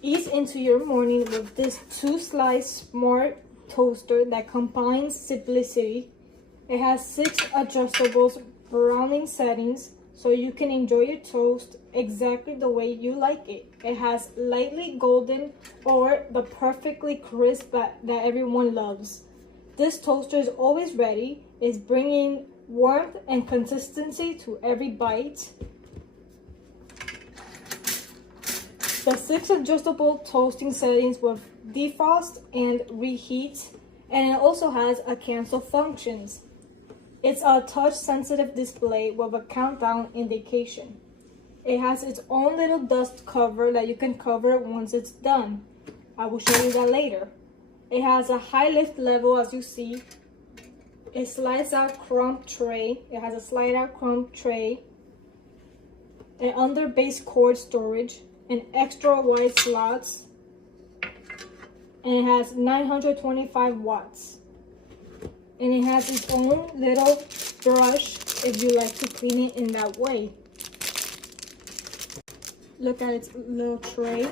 Ease into your morning with this 2-slice smart toaster that combines simplicity. It has 6 adjustable browning settings so you can enjoy your toast exactly the way you like it. It has lightly golden or the perfectly crisp that everyone loves. This toaster is always ready. It's bringing warmth and consistency to every bite. The 6 adjustable toasting settings with defrost and reheat, and it also has a cancel functions. It's a touch-sensitive display with a countdown indication. It has its own little dust cover that you can cover once it's done. I will show you that later. It has a high lift level, as you see. It slides out crumb tray. It has a slide out crumb tray, an under base cord storage, and extra wide slots, and it has 925 watts. And it has its own little brush if you like to clean it in that way. Look at its little tray.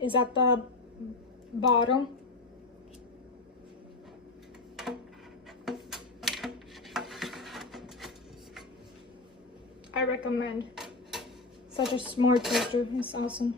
It's at the bottom. I recommend. Such a smart toaster. It's awesome.